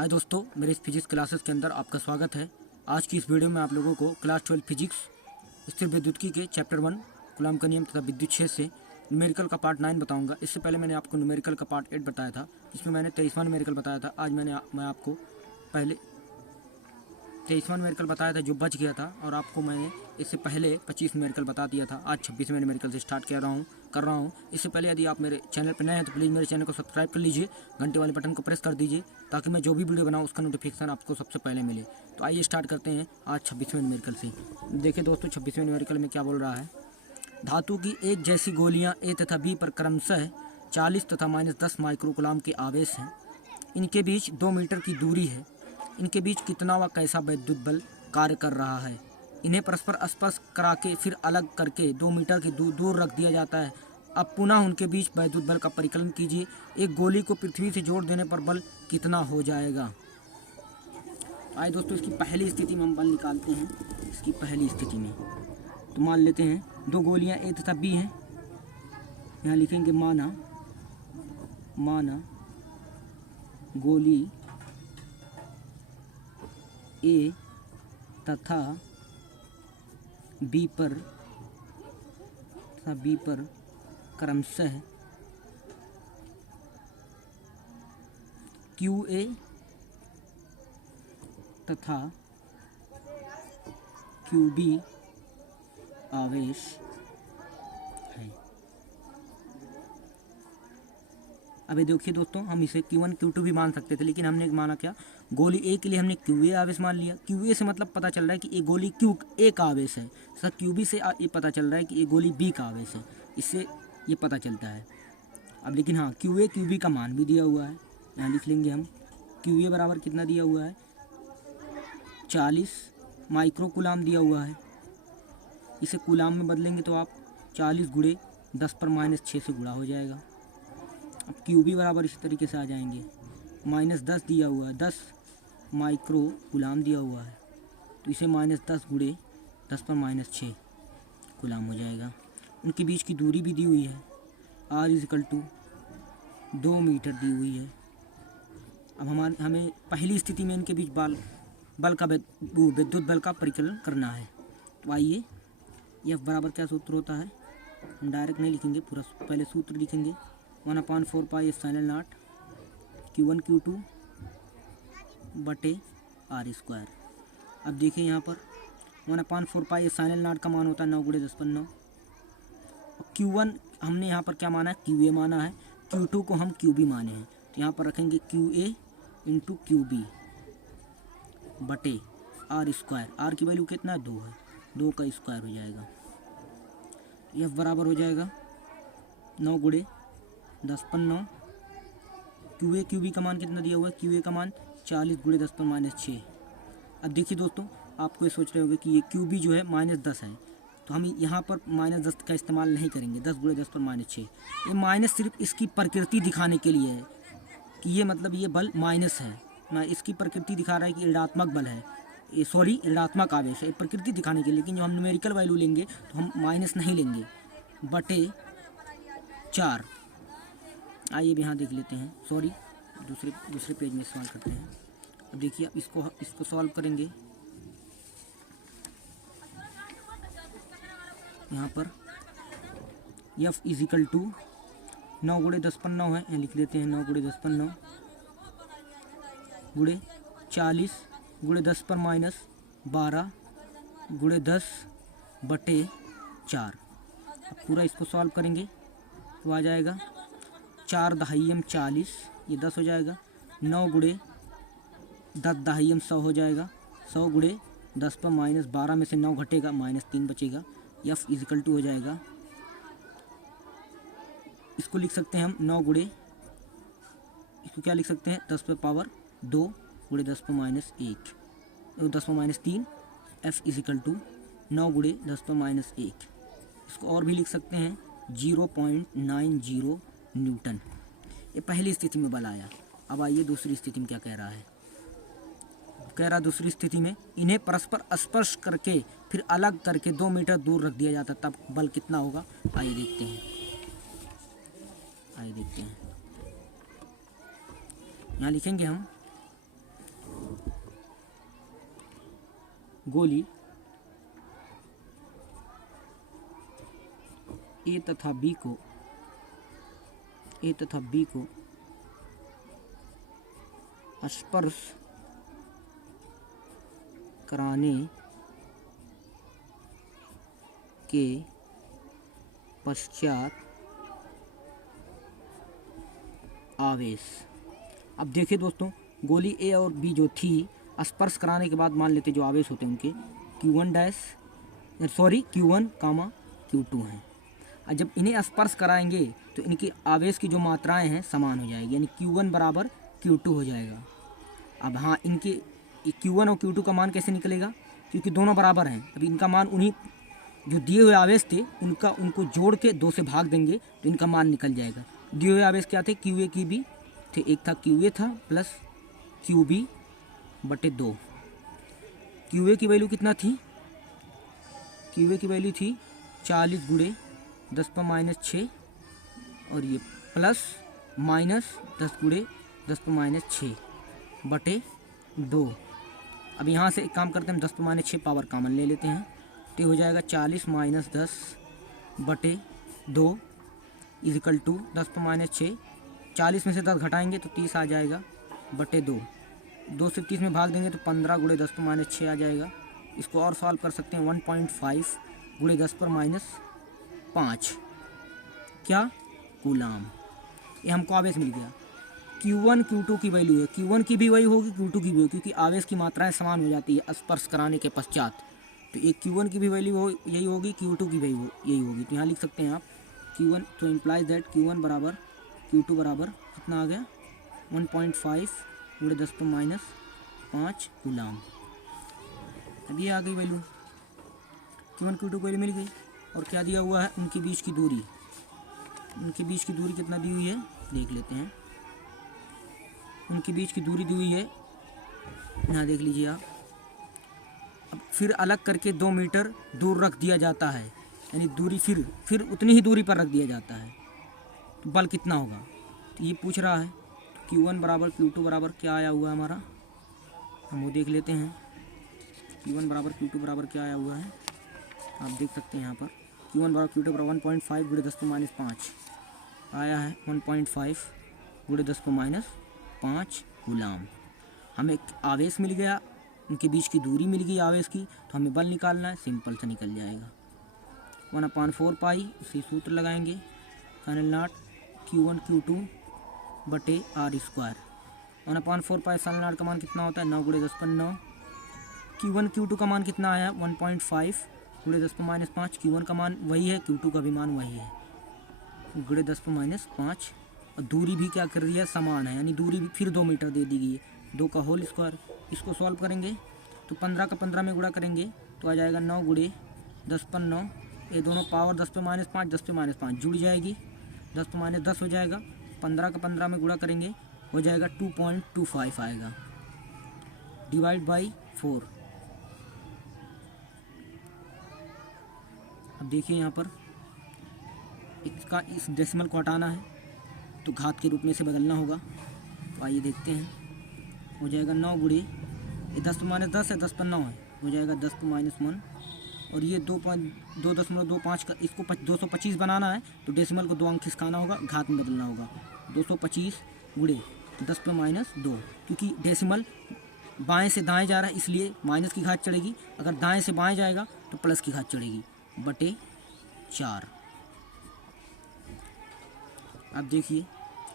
हाय दोस्तों, मेरे इस फिजिक्स क्लासेस के अंदर आपका स्वागत है। आज की इस वीडियो में आप लोगों को क्लास 12 फिजिक्स स्थिर विद्युत्की के चैप्टर 1 कूलॉम का नियम तथा विद्युत क्षेत्र से न्यूमेरिकल का पार्ट 9 बताऊंगा। इससे पहले मैंने आपको न्यूमेरिकल का पार्ट 8 बताया था, जिसमें मैंने 23वां न्यूमेरिकल बताया था। आज मैं आपको पहले 23वां न्यूमेरिकल बताया था जो बच गया था, और आपको मैंने इससे पहले 25 न्यूमेरिकल बता दिया था। आज 26वें न्यूमेरिकल से स्टार्ट कर रहा हूँ। इससे पहले यदि आप मेरे चैनल पर नए हैं तो प्लीज़ मेरे चैनल को सब्सक्राइब कर लीजिए, घंटे वाले बटन को प्रेस कर दीजिए, ताकि मैं जो भी वीडियो बनाऊँ उसका नोटिफिकेशन आपको सबसे पहले मिले। तो आइए स्टार्ट करते हैं आज 26वें न्यूमेरिकल से। देखिए दोस्तों, 26वें न्यूमेरिकल में क्या बोल रहा है। धातु की एक जैसी गोलियाँ ए तथा बी पर क्रमशः 40 तथा -10 माइक्रोकूलॉम के आवेश हैं। इनके बीच 2 मीटर की दूरी है। इनके बीच कितना व कैसा विद्युत बल कार्य कर रहा है। इन्हें परस्पर स्पर्श करा के फिर अलग करके 2 मीटर की दूर रख दिया जाता है। अब पुनः उनके बीच विद्युत बल का परिकलन कीजिए। एक गोली को पृथ्वी से जोड़ देने पर बल कितना हो जाएगा। आइए दोस्तों, इसकी पहली स्थिति में हम बल निकालते हैं। इसकी पहली स्थिति में तो मान लेते हैं 2 गोलियां ए तथा बी हैं। यहाँ लिखेंगे माना गोली ए तथा बी पर क्रमशः क्यू ए तथा क्यू बी आवेश है। अभी देखिए दोस्तों, हम इसे Q1 Q2 भी मान सकते थे, लेकिन हमने माना क्या, गोली ए के लिए हमने QA आवेश मान लिया। QA से मतलब पता चल रहा है कि ये गोली QA का आवेश है। सर QB से ये पता चल रहा है कि ये गोली B का आवेश है। इससे ये पता चलता है। अब लेकिन हाँ, QA QB का मान भी दिया हुआ है। यहाँ लिख लेंगे हम QA बराबर कितना दिया हुआ है, 40 माइक्रोकूलॉम दिया हुआ है। इसे कूलॉम में बदलेंगे तो आप 40 गुणे 10⁻6 से गुणा हो जाएगा। अब QB बराबर इसी तरीके से आ जाएंगे, -10 दिया हुआ है, 10 माइक्रोकूलॉम दिया हुआ है, तो इसे -10 गुणे 10⁻6 कूलॉम हो जाएगा। उनके बीच की दूरी भी दी हुई है, R = 2 मीटर दी हुई है। अब हमें पहली स्थिति में इनके बीच विद्युत बल का परिकलन करना है। तो आइए, F बराबर क्या सूत्र होता है, हम डायरेक्ट नहीं लिखेंगे, पूरा पहले सूत्र लिखेंगे। 1/4 pi epsilon not Q1 Q2 बटे R²। अब देखिए यहाँ पर 1/4 पाई एप्सिलॉन नॉट का मान होता है 9 × 10⁻9। Q1 हमने यहाँ पर क्या माना है, QA माना है। Q2 को हम QB माने हैं, तो यहाँ पर रखेंगे QA × QB बटे R²। R की वैल्यू कितना है, 2 है, 2 का स्क्वायर हो जाएगा। F बराबर हो जाएगा 9 × 10⁻9। QA QB का मान कितना दिया हुआ है, QA का मान 40 × 10⁻6। अब देखिए दोस्तों, आपको ये सोच रहे होंगे कि ये QB जो है -10 है, तो हम यहाँ पर -10 का इस्तेमाल नहीं करेंगे। 10 × 10⁻6, ये माइनस सिर्फ इसकी प्रकृति दिखाने के लिए है कि ये मतलब ये बल माइनस है ना, इसकी प्रकृति दिखा रहा है कि ऋणात्मक बल है, ऋणात्मक आवेश है, प्रकृति दिखाने के लिए। लेकिन जब हम न्यूमेरिकल वैल्यू लेंगे तो हम माइनस नहीं लेंगे, बटे 4। आइए यहाँ देख लेते हैं, दूसरे पेज में सॉल्व करते हैं। अब देखिए, अब इसको सॉल्व करेंगे। यहाँ पर F = 9 × 10⁻9 है, यहाँ लिख लेते हैं 9 × 10⁻9 गुणे 40 × 10⁻12 गुणे 10 बटे 4। अब पूरा इसको सॉल्व करेंगे तो आ जाएगा 4 दहाइयम 40, ये 10 हो जाएगा। 9 × 10 दहाइयम 100 हो जाएगा। 100 × 10⁻12 में से 9 घटेगा, -3 बचेगा। F = हो जाएगा, इसको लिख सकते हैं हम 9 गुणे, इसको क्या लिख सकते हैं, 10 पे पावर 2 × 10⁻1 10⁻3। F = 9 × 10⁻1। इसको और भी लिख सकते हैं 0.90 न्यूटन। ये पहली स्थिति में बल आया। अब आइए दूसरी स्थिति में क्या कह रहा है। कह रहा दूसरी स्थिति में इन्हें परस्पर स्पर्श करके फिर अलग करके 2 मीटर दूर रख दिया जाता, तब बल कितना होगा। आइए देखते हैं। यहाँ लिखेंगे हम गोली ए तथा बी को स्पर्श कराने के पश्चात आवेश। अब देखिए दोस्तों, गोली ए और बी जो थी, स्पर्श कराने के बाद मान लेते जो आवेश होते हैं उनके Q1, Q2 हैं। और जब इन्हें स्पर्श कराएंगे तो इनकी आवेश की जो मात्राएं हैं समान हो जाएगी, यानी Q1 बराबर Q2 हो जाएगा। अब हाँ, इनके Q1 और Q2 का मान कैसे निकलेगा, क्योंकि दोनों बराबर हैं। अभी इनका मान उन्हीं जो दिए हुए आवेश थे उनको जोड़ के 2 से भाग देंगे तो इनका मान निकल जाएगा। दिए हुए आवेश क्या थे, QA QB थे, एक था QA था प्लस QB बटे 2। QA की वैल्यू कितना थी, QA की वैल्यू थी 40 गुणे 10⁻6 और ये प्लस माइनस 10 गुणे 10⁻6 बटे 2। अब यहाँ से एक काम करते हैं, हम 10⁻6 पावर कॉमन ले लेते हैं तो हो जाएगा 40 माइनस 10 बटे 2 इजिकल टू 10⁻6। 40 में से 10 घटाएंगे तो 30 आ जाएगा बटे 2। 2 से 30 में भाग देंगे तो 15 गुणे 10⁻6 आ जाएगा। इसको और सॉल्व कर सकते हैं, 1.5 गुणे 10⁻5 क्या कूलाम। ये हमको आवेश मिल गया। Q1 Q2 की वैल्यू है, Q1 की भी वही होगी, Q2 की भी होगी, क्योंकि आवेश की मात्राएं समान हो जाती है स्पर्श कराने के पश्चात। तो एक Q1 की भी वैल्यू यही होगी, Q2 की भी यही होगी। तो यहाँ लिख सकते हैं आप Q1, तो इम्प्लाइज दैट Q1 बराबर Q2 बराबर कितना आ गया, 1.5 गुणे 10⁻5 कूलाम। अब ये आ गई वैल्यू, Q1 Q2 को वैल्यू मिल गई। और क्या दिया हुआ है, उनके बीच की दूरी। उनके बीच की दूरी कितना दी हुई है देख लेते हैं। उनके बीच की दूरी दी हुई है, यहाँ देख लीजिए आप। अब फिर अलग करके 2 मीटर दूर रख दिया जाता है, यानी दूरी फिर उतनी ही दूरी पर रख दिया जाता है, तो बल कितना होगा। तो ये पूछ रहा है Q1 बराबर Q2 बराबर क्या आया हुआ है हमारा, हम वो देख लेते हैं। Q1 बराबर Q2 बराबर क्या आया हुआ है, आप देख सकते हैं यहाँ पर। Q1 बराबर Q2 बराबर 1.5 गुणे 10⁻5 आया है, 1.5 गुणे 10⁻5 कूलाम। हमें आवेश मिल गया, उनके बीच की दूरी मिल गई आवेश की, तो हमें बल निकालना है, सिंपल से निकल जाएगा। 1/4 पाई, उसी सूत्र लगाएंगे, फाइनल नॉट Q1 Q2 बटे R²। 1/4 पाई फाइनल नॉट का मान कितना होता है, 9 गुणे 10⁻9। Q1 Q2 का मान कितना आया, 1.5 गुणे 10⁻5। Q1 का मान वही है, Q2 का भी मान वही है, गुणे 10⁻5। और दूरी भी क्या कर रही है, समान है, यानी दूरी भी फिर 2 मीटर दे दी गई है, 2 का होल स्क्वायर। इसको सॉल्व करेंगे तो 15 का 15 में गुणा करेंगे तो आ जाएगा 9 गुणे 10⁻9। ये दोनों पावर 10⁻5 10⁻5 जुड़ जाएगी, 10⁻10 हो जाएगा। 15 का 15 में गुणा करेंगे हो जाएगा 2.25 आएगा, डिवाइड बाई 4। अब देखिए यहाँ पर इसका इस डेसिमल को हटाना है तो घात के रूप में से बदलना होगा। तो आइए देखते हैं, हो जाएगा 9 गुणे, ये 10⁻10 है, 10 पर 9 है, हो जाएगा 10⁻1। और ये 2.225 का, इसको 225 बनाना है तो डेसिमल को 2 अंक खिसकाना होगा, घात में बदलना होगा। 225 गुणे 10⁻2, क्योंकि डेसिमल बाएं से दाएं जा रहा है इसलिए माइनस की घात चढ़ेगी, अगर दाएं से बाएं जाएगा तो प्लस की घात चढ़ेगी, बटे 4। अब देखिए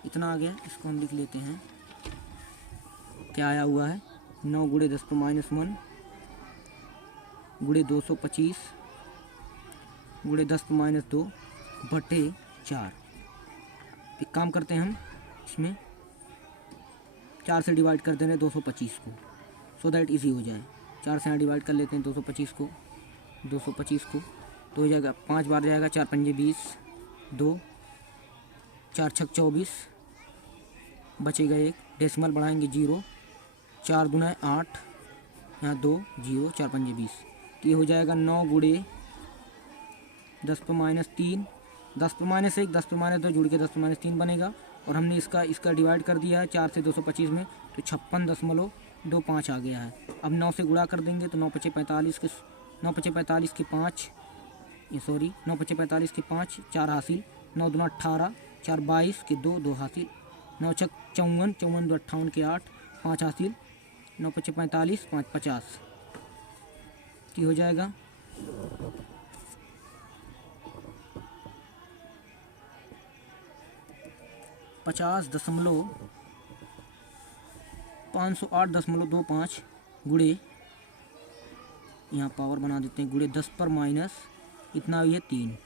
इतना आ गया, इसको हम लिख लेते हैं, क्या आया हुआ है, 9 गुणे 10⁻1 गुणे 225 गुणे 10⁻2 बटे 4। एक काम करते हैं हम, इसमें 4 से डिवाइड कर देंगे 225 को, सो दैट इजी हो जाए। 4 से यहाँ डिवाइड कर लेते हैं 225 को, तो हो जाएगा 5 बार जाएगा, 4 पंजे 20, 2 4 छक 24, बचेगा 1, डेसिमल बढ़ाएंगे 0, 4 दूना 8, यहाँ 2 0, 4 पंजे 20। तो ये हो जाएगा 9 गुणे 10⁻3, 10⁻1 10⁻2 जुड़ के 10⁻3 बनेगा। और हमने इसका डिवाइड कर दिया है 4 से 225 में, तो 56.2 दो 5 आ गया है। अब 9 से गुणा कर देंगे तो 9 पचे 45 के 9 पचे 45 के 5 9 पचे 45 के 5 4 हासिल, 9 दूना 18 4 22 के 2 2 हासिल, 9 छक 54 54 दो 58 के 8 5 हासिल, 9 पचे 45 5 50 की हो जाएगा 50.508.25 गुड़े, यहाँ पावर बना देते हैं, गुड़े 10 पर माइनस इतना हुई है 3।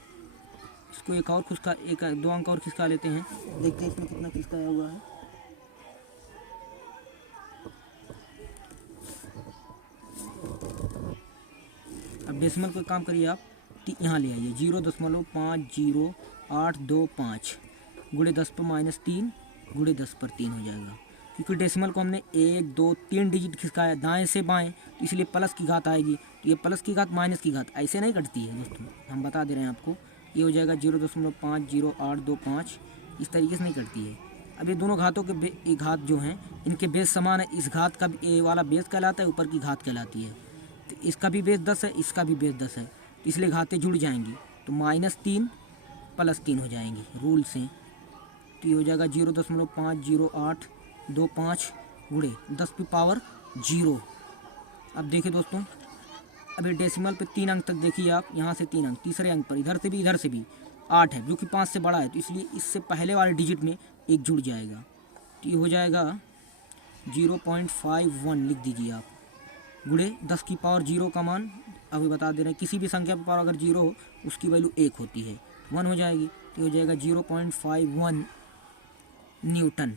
इसको एक और खिसका, एक 2 अंक और खिसका लेते हैं, देखते हैं इसमें कितना खिसकाया हुआ है। अब डेसिमल को काम करिए आप, यहाँ ले आइए 0.508225 गुड़े 10 पर माइनस 3 गुड़े 10 पर 3 हो जाएगा। क्योंकि डेसिमल को हमने 1 2 3 डिजिट खिसकाया दाएं से बाएं, तो इसलिए प्लस की घात आएगी। तो ये प्लस की घात माइनस की घात ऐसे नहीं कटती है दोस्तों, हम बता दे रहे हैं आपको। ये हो जाएगा 0.50825, इस तरीके से नहीं कटती है। अब ये दोनों घातों के घात जो हैं इनके बेस समान है। इस घात का ए वाला बेस कहलाता है, ऊपर की घात कहलाती है। तो इसका भी बेस 10 है, इसका भी बेस 10 है, तो इसलिए घातें जुड़ जाएंगी, तो -3 + 3 हो जाएंगी रूल से। तो ये हो जाएगा 0.50825 गुड़े 10 की पावर 0। अब देखिए दोस्तों, अब ये डेसिमल पे 3 अंक तक देखिए आप, यहाँ से 3 अंक, तीसरे अंक पर इधर से भी 8 है, जो कि 5 से बड़ा है, तो इसलिए इससे पहले वाले डिजिट में एक जुड़ जाएगा। तो ये हो जाएगा 0.51 लिख दीजिए आप, गुड़े 10 की पावर 0 का मान अभी बता दे रहे हैं, किसी भी संख्या पर पावर अगर 0 हो उसकी वैल्यू 1 होती है, 1 हो जाएगी। तो हो जाएगा 0.51 न्यूटन।